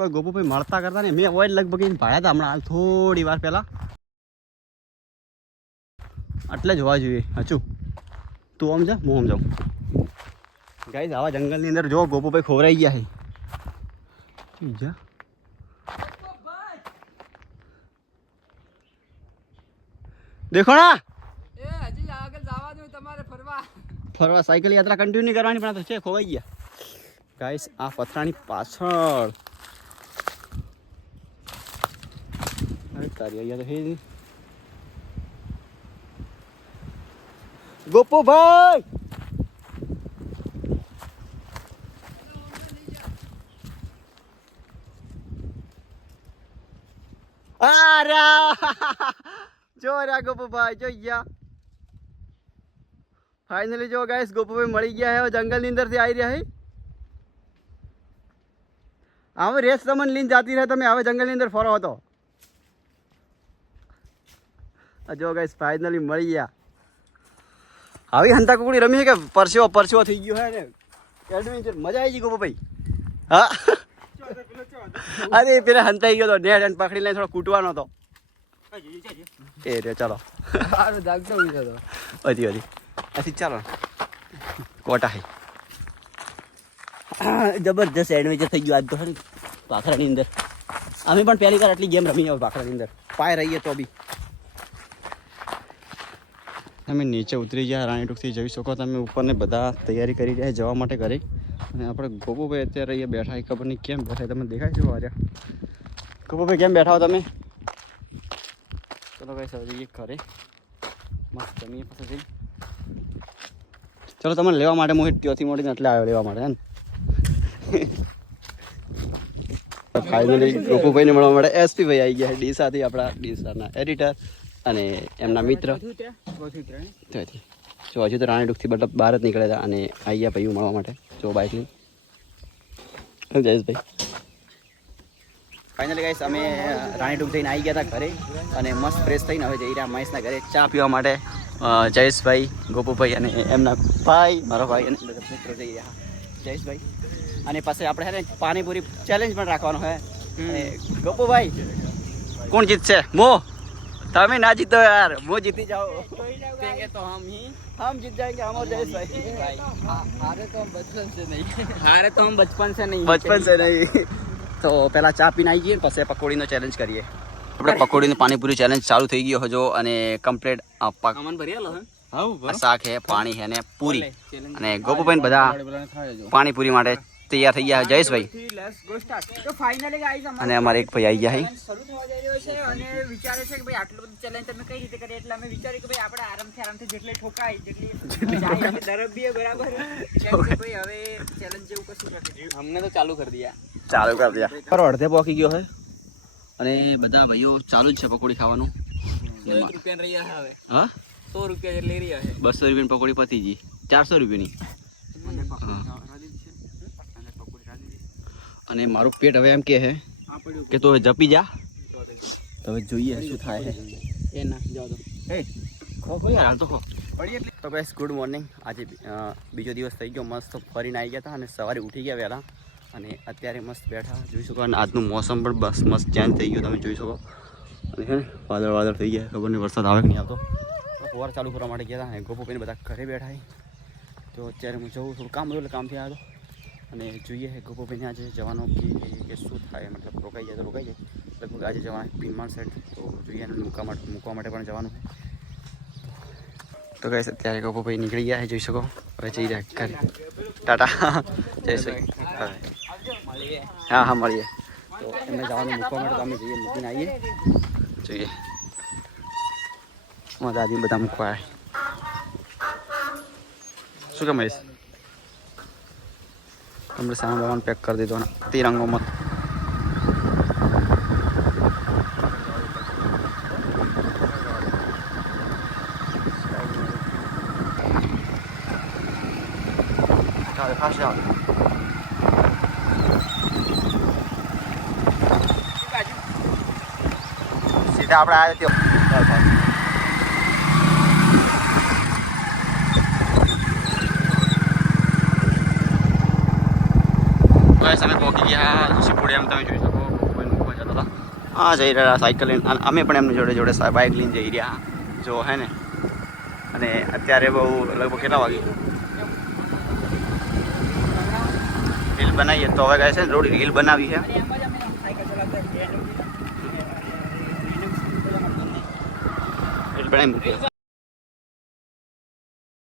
કોઈ ગોપુભાઈ મળતા કરતા ને મેં ઓઇલ લગભગ ભાડ્યા હતા હમણાં હાલ થોડી વાર પહેલાં એટલે જોવા જોઈએ હચું તું આમ જા હું આમ જાઉં ગાઈસ આવા જંગલની અંદર જો ગોપુભાઈ ખોવરાઈ ગયા છે જા દેખો ના હજી આગળ જવા દો તમારે ફરવા સાયકલ યાત્રા કન્ટિન્યુ કરવાની પણ તો છે ખોવાઈ ગયા ગાઈસ આ પથરાની પાછળ તારી અહીંયા તો હે ગોપુભાઈ જો રહ્યા ગોપુભાઈ જો ગયા ફાઇનલી જો ગાઈસ ગોપુભાઈ મળી ગયા હે જંગલની અંદરથી આવી રહ્યા હે હવે રેસ તમને લઈને જાતી રહે તમે હવે જંગલની અંદર ફરો હતો જો ગાઈસ ફાઇનલી મળી ગયા આવી હંતા કુકડી રમી કે પરસ્યો થઈ ગયો હે ને એડવેન્ચર મજા આવી ગઈ ગોપુભાઈ હા અરે પેલા હંતાઈ ગયો તો નેટ એન્ડ પકડી લઈને થોડો કૂટવાનો હતો એ રે ચાલો હજી અથી ચાલો કોટા હે જબરજસ્ત એડવેન્ચર થઈ ગયું આજ તો ખરી ભાખરાની અંદર અમે પણ પહેલી વાર આટલી ગેમ રમી આવે ભાખરાની અંદર પાય રહીએ તો બી તમે નીચે ઉતરી ગયા રાણીટુકથી જઈ શકો તમે ઉપરને બધા તૈયારી કરી રહ્યા જવા માટે ઘરે અને આપણે ગોપુભાઈ અત્યારે અહીંયા બેઠા એ ખબર નહીં કેમ બેઠા તમને દેખાય છે આજે ગોપુભાઈ કેમ બેઠા હો તમે ચલો ભાઈ સર જઈએ ઘરે મસ્ત જમીએ પછી જઈ ચલો તમને લેવા માટે હું ત્યોથી મોડીને એટલે આવ્યો લેવા માટે હે ને ફાઇનલી ગોપુભાઈને મળવા માટે એસપી ભાઈ આવી ગયા ડી સાથે આપણા ડી સ્ટારના એડિટર અને એમના મિત્ર જો હજુ તો રાણીડુકથી મતલબ બહાર જ નીકળ્યા હતા અને અહીંયા ભાઈઓ મળવા માટે જો બાઇકની જયેશભાઈ ફાઇનલી ગાઈસ અમે રાણીડુક જઈને આવી ગયા હતા ઘરે અને મસ્ત ફ્રેશ થઈને હવે જઈ રહ્યા મહેશના ઘરે ચા પીવા માટે જયેશભાઈ ગોપુભાઈ અને એમના ભાઈ મારો ભાઈ અને બધા મિત્રો જઈ રહ્યા જયેશભાઈ અને પાસે આપણે છે ને પાણીપુરી ચેલેન્જ પણ રાખવાનો છે અને ગોપુભાઈ કોણ જીતશે મો તમે ના जीतो यार वो जीती जाओ तो हम जीत जाएंगे हम और जयेश भाई हारे तो हम बचपन से नहीं बचपन से नहीं तो पहला चा पीने આવી ગઈ પછી પકોડીનો ચેલેન્જ કરીએ આપણે પકોડીનો પાણીપુરી ચેલેન્જ ચાલુ થઈ ગયો હજો અને કમ્પ્લીટ અમન ભરેલો હે શાક હે પાણી હે ને પૂરી અને ગોપુભાઈ બધા પાણીપુરી માટે તૈયાર થઈ ગયા જયેશભાઈ તો ફાઇનલી ગાઈસ અને અમારે એક ભાઈ આવી ગયા શરૂ થવા જઈ રહ્યો છે અને વિચારે છે કે ભાઈ આટલું બધું ચેલેન્જ તમે કઈ રીતે કરીએ એટલે અમે વિચાર્યું કે ભાઈ આપણે આરામથી જેટલી ઠોકાય જેટલી જાય દરબ બી બરાબર કેમ કે ભાઈ હવે ચેલેન્જ જેવું કશું નથી हमने तो चालू कर दिया પર અડધે પોકી ગયો છે અને બધા ભાઈઓ ચાલુ જ છે પકોડી ખાવાનું 100 રૂપિયા રહ્યા હવે હા 100 રૂપિયા લઈ રહ્યા છે 200 રૂપિયાની પકોડી પતી ગઈ 400 રૂપિયાની અને મારું પેટ હવે એમ કે છે કે તો જપી જા તો હવે જોઈએ શું થાય છે એ ના જાવ તો એ ખો યાર હાલ તો ખો તો ગાઈસ ગુડ મોર્નિંગ આજે બીજો દિવસ થઈ ગયો મસ્ત ફરીને આવી ગયા હતા અને સવારે ઉઠી ગયા વહેલા અને અત્યારે મસ્ત બેઠા જોઈ શકો અને આજનું મોસમ પણ બસ મસ્ત ચેન્જ થઈ ગયું તમે જોઈ શકો અને હે વાદળ થઈ ગયા ખબર નહીં વરસાદ આવે કે નહીં આવતો ફુવારા ચાલુ કરવા માટે ગયા હતા અને ગોપુભાઈને બધા ઘરે બેઠા તો અત્યારે હું જઉં થોડું કામ હતું એટલે કામથી આવ્યો હતો અને જોઈએ ગોપુભાઈને આજે જવાનો કે શું થાય મતલબ રોકાઈ જાય તો રોકાઈ જાય લગભગ આજે જવાના ભીમાળ સાઈડ તો જોઈએ એને મૂકવા માટે પણ જવાનું તો ગાઈસ અત્યારે ગોપુભાઈ નીકળી ગયા જોઈ શકો હવે જઈ રહ્યા ઘરે ટાટા જય શ્રી હા મળીએ તો એમને જવાનું મૂકવા માટે તો અમે જઈએ મૂકીને આવીએ જોઈએ અમારા દાદી બધા મૂકવા આવ્યા શું કેમ આવીશ हमने सामान पैक कर दीधो तिरंगो मत सीधा अपने आए थे અમે પહોંચી ગયા ઋષિપુડી એમ તમે જોઈ શકો હા જઈ રહ્યા સાયકલ લઈને અને અમે પણ એમની જોડે જોડે બાઇક લઈને જઈ રહ્યા જો હે ને. અને અત્યારે બહુ લગભગ કેટલા વાગે રીલ બનાવીએ તો હવે કહે છે ને થોડી રીલ બનાવી છે. અને એમ જ અમે સાયકલ ચલાવતા રીલ બનાવી મૂકી